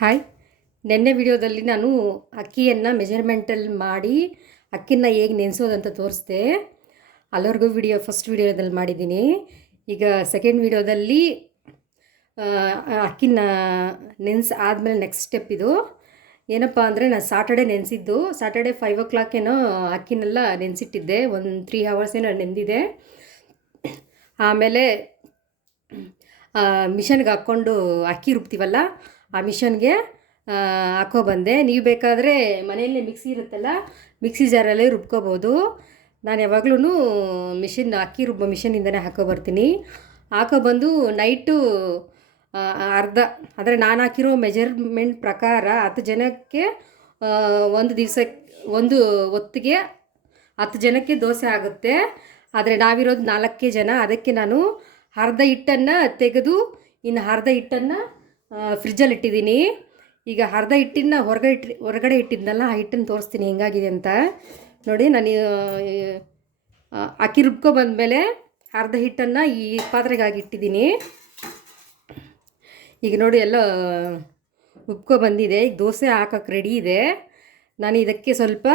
Hi. ನಿನ್ನೆ ವಿಡಿಯೋದಲ್ಲಿ ನಾನು ಅಕ್ಕಿಯನ್ನು ಮೆಜರ್ಮೆಂಟಲ್ಲಿ ಮಾಡಿ ಅಕ್ಕಿನ ಹೇಗೆ ನೆನೆಸೋದಂತ ತೋರಿಸ್ದೆ. ಅಲ್ಲವರೆಗೂ ಫಸ್ಟ್ ವಿಡಿಯೋದಲ್ಲಿ ಮಾಡಿದ್ದೀನಿ. ಈಗ ಸೆಕೆಂಡ್ ವಿಡಿಯೋದಲ್ಲಿ ಅಕ್ಕಿನ ಆದಮೇಲೆ ನೆಕ್ಸ್ಟ್ ಸ್ಟೆಪ್ ಇದು ಏನಪ್ಪ ಅಂದರೆ, ನಾನು ಸಾಟರ್ಡೆ ನೆನೆಸಿದ್ದು. ಸಾಟರ್ಡೆ 5 o'clock ಏನೋ ಅಕ್ಕಿನೆಲ್ಲ ನೆನೆಸಿಟ್ಟಿದ್ದೆ. ಒಂದು 3 hours ಏನೋ ನೆಂದಿದೆ. ಆಮೇಲೆ ಮಿಷನ್ಗೆ ಹಾಕ್ಕೊಂಡು ಅಕ್ಕಿ ರುಬ್ತೀವಲ್ಲ, ಆ ಮಿಷನ್ಗೆ ಹಾಕೋಬಂದೆ. ನೀವು ಬೇಕಾದರೆ ಮನೆಯಲ್ಲೇ ಮಿಕ್ಸಿ ಇರುತ್ತಲ್ಲ, ಮಿಕ್ಸಿ ಜಾರಲ್ಲೇ ರುಬ್ಕೋಬೋದು. ನಾನು ಯಾವಾಗಲೂ ಅಕ್ಕಿ ರುಬ್ಬೋ ಮಿಷನಿಂದನೇ ಹಾಕೋಬರ್ತೀನಿ. ಹಾಕೋಬಂದು ನೈಟು ಅರ್ಧ, ಅಂದರೆ ನಾನು ಹಾಕಿರೋ ಮೆಜರ್ಮೆಂಟ್ ಪ್ರಕಾರ 10 ಜನಕ್ಕೆ ಒಂದು ಹೊತ್ತಿಗೆ 10 ಜನಕ್ಕೆ ದೋಸೆ ಆಗುತ್ತೆ. ಆದರೆ ನಾವಿರೋದು 4 ಜನ. ಅದಕ್ಕೆ ನಾನು ಅರ್ಧ ಹಿಟ್ಟನ್ನು ತೆಗೆದು ಇನ್ನು ಅರ್ಧ ಹಿಟ್ಟನ್ನು ಫ್ರಿಜ್ಜಲ್ಲಿ ಇಟ್ಟಿದ್ದೀನಿ. ಈಗ ಅರ್ಧ ಹಿಟ್ಟಿನ ಹೊರಗಡೆ ಇಟ್ಟಿದ್ನಲ್ಲ, ಆ ಹಿಟ್ಟನ್ನು ತೋರಿಸ್ತೀನಿ ಹೆಂಗಾಗಿದೆ ಅಂತ. ನೋಡಿ, ನಾನು ಅಕ್ಕಿ ಬಂದಮೇಲೆ ಅರ್ಧ ಹಿಟ್ಟನ್ನು ಈ ಪಾತ್ರೆಗಾಗಿ ಇಟ್ಟಿದ್ದೀನಿ. ಈಗ ನೋಡಿ, ಎಲ್ಲ ಬಂದಿದೆ. ಈಗ ದೋಸೆ ಹಾಕೋಕ್ಕೆ ರೆಡಿ ಇದೆ. ನಾನು ಇದಕ್ಕೆ ಸ್ವಲ್ಪ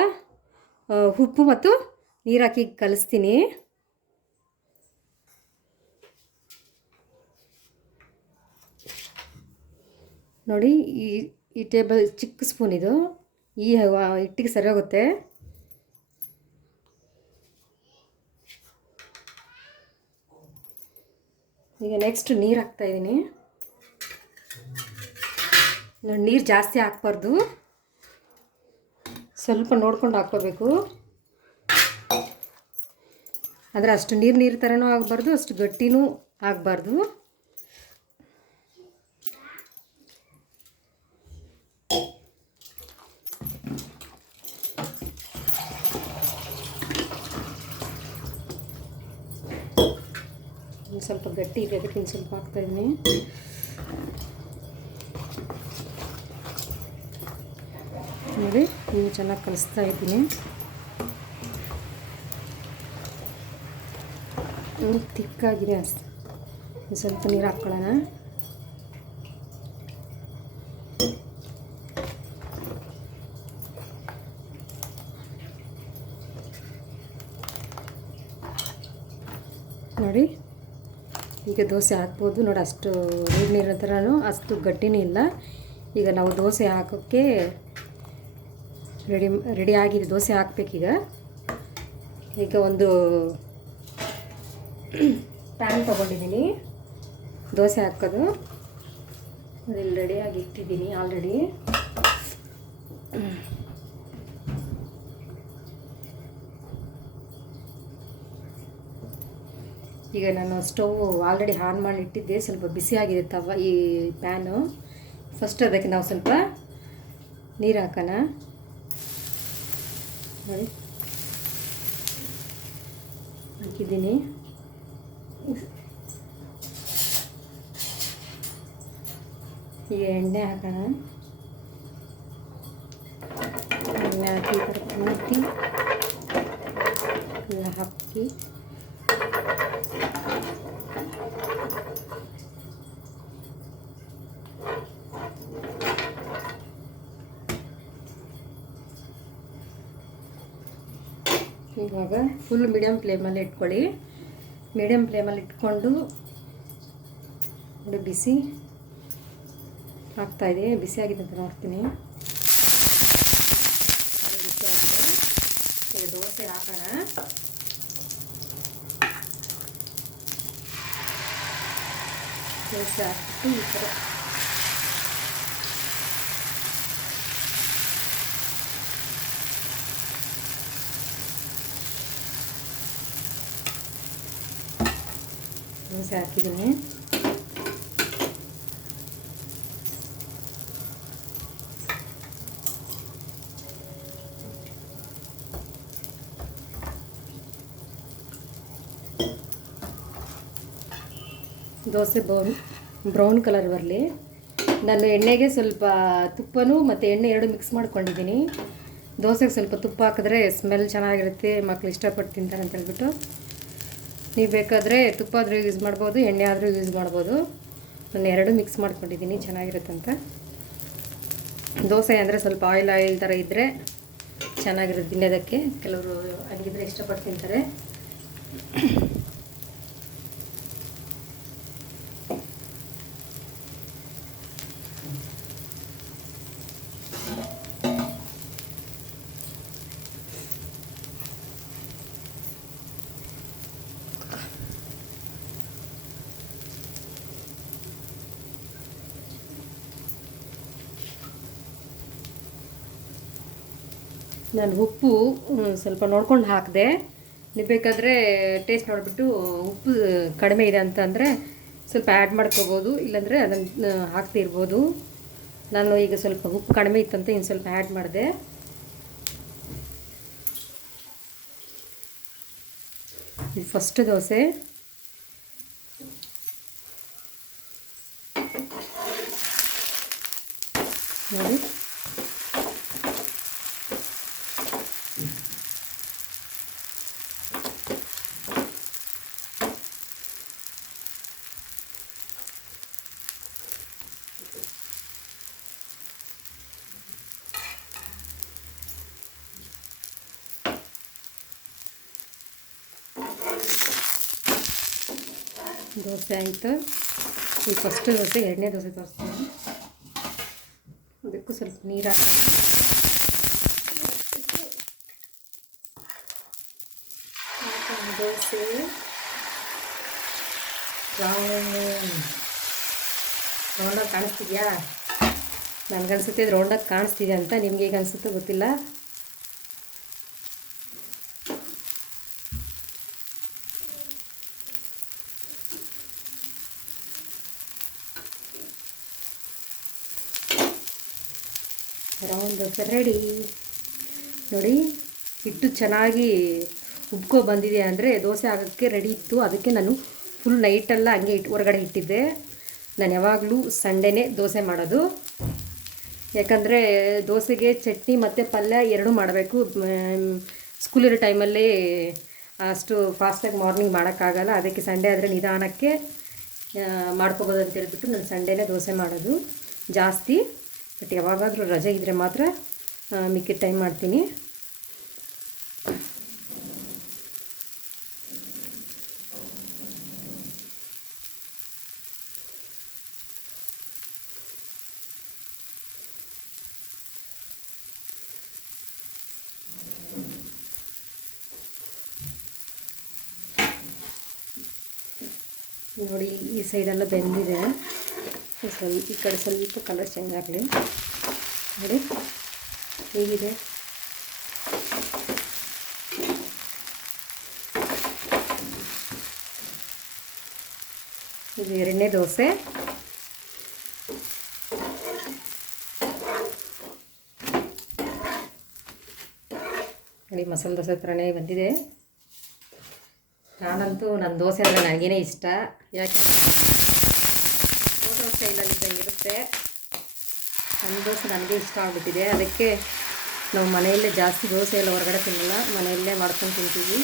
ಉಪ್ಪು ಮತ್ತು ನೀರು ಹಾಕಿ ಕಲಿಸ್ತೀನಿ. ನೋಡಿ, ಈ ಟೇಬಲ್ ಚಿಕ್ಕ ಸ್ಪೂನ್ ಇದು, ಈ ಹಿಟ್ಟಿಗೆ ಸರಿ ಹೋಗುತ್ತೆ. ಈಗ ನೆಕ್ಸ್ಟ್ ನೀರು ಹಾಕ್ತಾಯಿದ್ದೀನಿ. ನೋಡಿ, ನೀರು ಜಾಸ್ತಿ ಹಾಕ್ಬಾರ್ದು, ಸ್ವಲ್ಪ ನೋಡ್ಕೊಂಡು ಹಾಕ್ಕೋಬೇಕು. ಅಂದರೆ ಅಷ್ಟು ನೀರು ಥರನೂ ಆಗಬಾರ್ದು, ಅಷ್ಟು ಗಟ್ಟಿನೂ ಆಗಬಾರ್ದು. ಸ್ವಲ್ಪ ಗಟ್ಟಿ ಇದೆ, ಅದಕ್ಕೆ ಇನ್ನು ಸ್ವಲ್ಪ ಹಾಕ್ತಾಯಿದ್ದೀನಿ. ನೋಡಿ, ಇನ್ನು ಚೆನ್ನಾಗಿ ಕಲಿಸ್ತಾ ಇದ್ದೀನಿ. ತಿಕ್ಕಾಗಿದೆ ಅನಿಸ್ತು. ಸ್ವಲ್ಪ ನೀರು ಹಾಕ್ಕೊಳ್ಳೋಣ. ನೋಡಿ, ಈಗ ದೋಸೆ ಹಾಕ್ಬೋದು. ನೋಡಿ, ಅಷ್ಟು ನೀರಿನ ಥರನೂ ಅಷ್ಟು ಗಟ್ಟಿನೂ ಇಲ್ಲ. ಈಗ ನಾವು ದೋಸೆ ಹಾಕೋಕ್ಕೆ ರೆಡಿ ಆಗಿದೆ. ದೋಸೆ ಹಾಕಬೇಕೀಗ. ಈಗ ಒಂದು ಪ್ಯಾನ್ ತೊಗೊಂಡಿದ್ದೀನಿ ದೋಸೆ ಹಾಕೋದು. ಅದನ್ನು ರೆಡಿಯಾಗಿ ಇಟ್ಟಿದ್ದೀನಿ ಆಲ್ರೆಡಿ. ಈಗ ನಾನು ಸ್ಟವ್ ಆಲ್ರೆಡಿ ಆನ್ ಮಾಡಿ ಇಟ್ಟಿದ್ದೆ. ಸ್ವಲ್ಪ ಬಿಸಿಯಾಗಿದೆ ಈ ಪ್ಯಾನು. ಫಸ್ಟ್ ಅದಕ್ಕೆ ನಾವು ಸ್ವಲ್ಪ ನೀರು ಹಾಕೋಣ. ನೋಡಿ, ಹಾಕಿದ್ದೀನಿ. ಈಗ ಎಣ್ಣೆ ಹಾಕೋಣ. ಎಣ್ಣೆ ಹಾಕಿ ಪೂರ್ತಿ ಎಲ್ಲ ಹಾಕಿ ಇವಾಗ ಫುಲ್ ಮೀಡಿಯಮ್ ಫ್ಲೇಮಲ್ಲಿ ಇಟ್ಕೊಳ್ಳಿ. ಮೀಡಿಯಮ್ ಫ್ಲೇಮಲ್ಲಿ ಇಟ್ಕೊಂಡು ನೋಡಿ, ಬಿಸಿ ಆಗ್ತಾಯಿದೆ. ಬಿಸಿಯಾಗಿದೆ ಅಂತ ನೋಡ್ತೀನಿ. ಬಿಸಿ ಆಗಿದೆ. ಈಗ ದೋಸೆ ಹಾಕೋಣ. ದೋಸೆ ಹಾಕ್ಬಿಟ್ಟು ಈ ಥರ ದೋಸೆ ಹಾಕಿದ್ದೀನಿ. ದೋಸೆ ಬ್ರೌನ್ ಕಲರ್ ಬರಲಿ. ನಾನು ಎಣ್ಣೆಗೆ ಸ್ವಲ್ಪ ತುಪ್ಪನೂ ಮತ್ತು ಎಣ್ಣೆ ಎರಡು ಮಿಕ್ಸ್ ಮಾಡ್ಕೊಂಡಿದ್ದೀನಿ. ದೋಸೆಗೆ ಸ್ವಲ್ಪ ತುಪ್ಪ ಹಾಕಿದ್ರೆ ಸ್ಮೆಲ್ ಚೆನ್ನಾಗಿರುತ್ತೆ, ಮಕ್ಕಳು ಇಷ್ಟಪಟ್ಟು ತಿಂತಾರೆ ಅಂತ ಹೇಳ್ಬಿಟ್ಟು. ನೀವು ಬೇಕಾದರೆ ತುಪ್ಪ ಆದರೂ ಯೂಸ್ ಮಾಡ್ಬೋದು, ಎಣ್ಣೆ ಆದರೂ ಯೂಸ್ ಮಾಡ್ಬೋದು. ನಾನು ಎರಡೂ ಮಿಕ್ಸ್ ಮಾಡ್ಕೊಂಡಿದ್ದೀನಿ, ಚೆನ್ನಾಗಿರುತ್ತಂತ. ದೋಸೆ ಅಂದರೆ ಸ್ವಲ್ಪ ಆಯಿಲ್ ಆಯಿಲ್ ಥರ ಇದ್ದರೆ ಚೆನ್ನಾಗಿರುತ್ತೆ ತಿನ್ನೋದಕ್ಕೆ. ಕೆಲವರು ಹಂಗಿದ್ರೆ ಇಷ್ಟಪಟ್ಟು ತಿಂತಾರೆ. ನಾನು ಉಪ್ಪು ಸ್ವಲ್ಪ ನೋಡ್ಕೊಂಡು ಹಾಕಿದೆ. ನೀವು ಬೇಕಾದರೆ ಟೇಸ್ಟ್ ನೋಡಿಬಿಟ್ಟು ಉಪ್ಪು ಕಡಿಮೆ ಇದೆ ಅಂತಂದರೆ ಸ್ವಲ್ಪ ಆ್ಯಡ್ ಮಾಡ್ಕೋಬೋದು, ಇಲ್ಲಾಂದರೆ ಅದನ್ನು ಹಾಕ್ತಾ ಇರ್ಬೋದು. ನಾನು ಈಗ ಸ್ವಲ್ಪ ಉಪ್ಪು ಕಡಿಮೆ ಇತ್ತಂತ ಇನ್ನು ಸ್ವಲ್ಪ ಆ್ಯಡ್ ಮಾಡಿದೆ. ಇದು ಫಸ್ಟ್ ದೋಸೆ. ನೋಡಿ, ದೋಸೆ ಆಯಿತು. ಈ ಫಸ್ಟ್ ದೋಸೆ, ಎರಡನೇ ದೋಸೆ ತೋರಿಸ್ತೀನಿ. ಅದಕ್ಕೂ ಸ್ವಲ್ಪ ನೀರು ಹಾಕಿ ದೋಸೆ ರೌಂಡಾಗಿ ಕಾಣಿಸ್ತಿದ್ಯಾ? ನನಗನ್ಸುತ್ತೆ ಇದು ರೌಂಡಾಗಿ ಕಾಣಿಸ್ತಿದೆ ಅಂತ. ನಿಮ್ಗೆ ಹೇಗೆ ಅನಿಸುತ್ತೋ ಗೊತ್ತಿಲ್ಲ. Round dosa ready. ನೋಡಿ, ಹಿಟ್ಟು ಚೆನ್ನಾಗಿ ಉಬ್ಕೊ ಬಂದಿದೆ ಅಂದರೆ ದೋಸೆ ಆಗೋಕ್ಕೆ ರೆಡಿ ಇತ್ತು. ಅದಕ್ಕೆ ನಾನು ಫುಲ್ ನೈಟೆಲ್ಲ ಹಂಗೆ ಹೊರಗಡೆ ಇಟ್ಟಿದ್ದೆ. ನಾನು ಯಾವಾಗಲೂ ಸಂಡೇನೇ ದೋಸೆ ಮಾಡೋದು. ಯಾಕಂದರೆ ದೋಸೆಗೆ ಚಟ್ನಿ ಮತ್ತು ಪಲ್ಯ ಎರಡೂ ಮಾಡಬೇಕು. ಸ್ಕೂಲಿರೋ ಟೈಮಲ್ಲಿ ಅಷ್ಟು ಫಾಸ್ಟಾಗಿ ಮಾರ್ನಿಂಗ್ ಮಾಡೋಕ್ಕಾಗಲ್ಲ. ಅದಕ್ಕೆ ಸಂಡೇ ಆದರೆ ನಿಧಾನಕ್ಕೆ ಮಾಡ್ಕೋಬೋದು ಅಂತ ಹೇಳ್ಬಿಟ್ಟು ನಾನು ಸಂಡೇನೇ ದೋಸೆ ಮಾಡೋದು ಜಾಸ್ತಿ. ಬಟ್ ಯಾವಾಗಾದರೂ ರಜೆ ಇದ್ದರೆ ಮಾತ್ರ ಮಿಕ್ಕಿದ ಟೈಮ್ ಮಾಡ್ತೀನಿ. ನೋಡಿ, ಈ ಸೈಡೆಲ್ಲ ಬೆಂದಿದೆ. ಸ್ವಲ್ಪ ಈ ಕಡೆ ಸ್ವಲ್ಪ ಕಲರ್ ಚೇಂಜ್ ಆಗಲಿ. ನೋಡಿ ಹೇಗಿದೆ. ಇದು ಎರಡನೇ ದೋಸೆ. ನೋಡಿ, ಮಸಾಲೆ ದೋಸೆ ಥರನೇ ಬಂದಿದೆ. ನಾನಂತೂ ನನ್ನ ದೋಸೆ ಅಂದರೆ ನನಗೇನೆ ಇಷ್ಟ. ಯಾಕೆಂದರೆ ಹೋಟೆಲ್ ಸ್ಟೈಲಲ್ಲಿ ಇದ್ದಂಗಿರುತ್ತೆ. ನನ್ನ ದೋಸೆ ನನಗೆ ಇಷ್ಟ ಆಗಿಬಿಟ್ಟಿದೆ. ಅದಕ್ಕೆ ನಾವು ಮನೆಯಲ್ಲೇ ಜಾಸ್ತಿ ದೋಸೆ ಎಲ್ಲ ಹೊರಗಡೆ ತಿನ್ನಲ್ಲ, ಮನೆಯಲ್ಲೇ ಮಾಡ್ಕೊಂಡು ತಿಂತೀವಿ.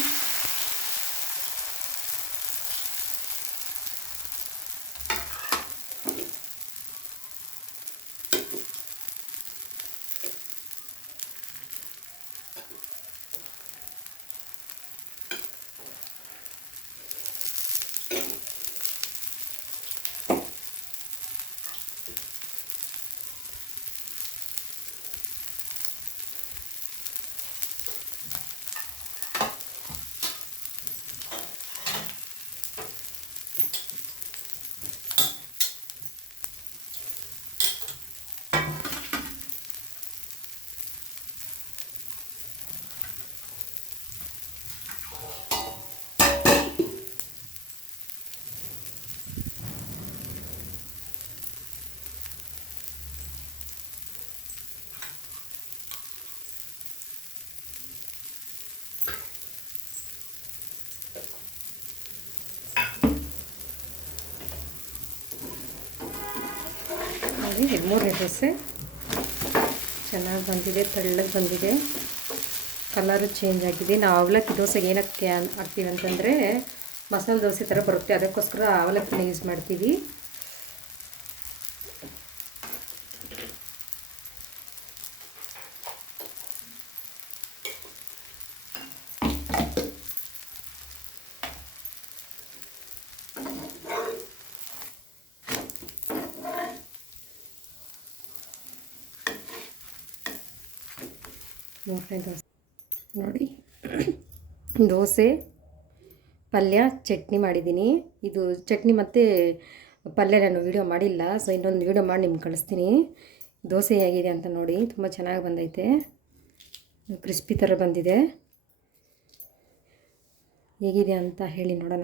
ನೋಡಿ, ಮೂರನೇ ದೋಸೆ ಚೆನ್ನಾಗಿ ಬಂದಿದೆ, ತೆಳ್ಳಗೆ ಬಂದಿದೆ, ಕಲರು ಚೇಂಜ್ ಆಗಿದೆ. ನಾವು ಅವಲಕ್ಕಿ ದೋಸೆಗೆ ಏನಕ್ಕೆ ಹಾಕ್ತೀವಿ ಅಂತಂದರೆ ಮಸಾಲೆ ದೋಸೆ ಥರ ಬರುತ್ತೆ, ಅದಕ್ಕೋಸ್ಕರ ಅವಲಕ್ಕಿನ ಯೂಸ್ ಮಾಡ್ತೀವಿ. ನೋಡಿ ದೋಸೆ ಪಲ್ಯ ಚಟ್ನಿ ಮಾಡಿದ್ದೀನಿ. ಇದು ಚಟ್ನಿ ಮತ್ತು ಪಲ್ಯ ನಾನು ವೀಡಿಯೋ ಮಾಡಿಲ್ಲ, ಸೊ ಇನ್ನೊಂದು ವೀಡಿಯೋ ಮಾಡಿ ನಿಮ್ಗೆ ಕಳಿಸ್ತೀನಿ. ದೋಸೆ ಹೇಗಿದೆ ಅಂತ ನೋಡಿ, ತುಂಬ ಚೆನ್ನಾಗಿ ಬಂದೈತೆ, ಕ್ರಿಸ್ಪಿ ಥರ ಬಂದಿದೆ. ಹೇಗಿದೆ ಅಂತ ಹೇಳಿ ನೋಡೋಣ.